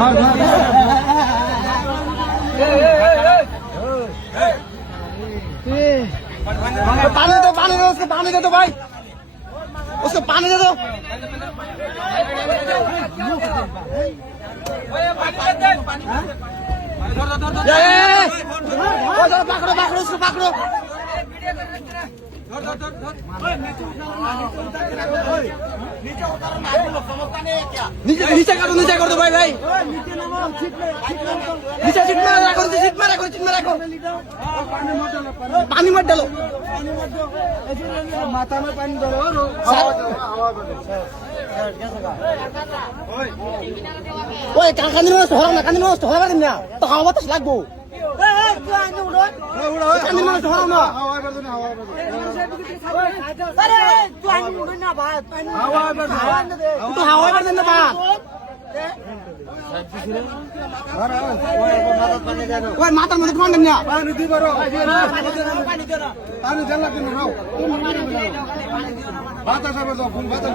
पानी दे दो उसको पानी दे दो भाई उसको पानी दे दो पकड़ो पकड़ो उसको पकड़ो नीचे कर दो भाई भाई नीचे सीट में रखो पानी मत डालो माथा में पानी डालो ওই কাকানি মাছ ধরো না কানি মাছ ধরা পারেন না তো হাওয়া বাতাস লাগবো কানি মাছ ধরো না তো হাওয়া পারেন না ভাত ওই মাথার মধ্যে কোন না পানি দি বড় পানি জানলা কেন নাও বাতাস হবে ফুল বাতাস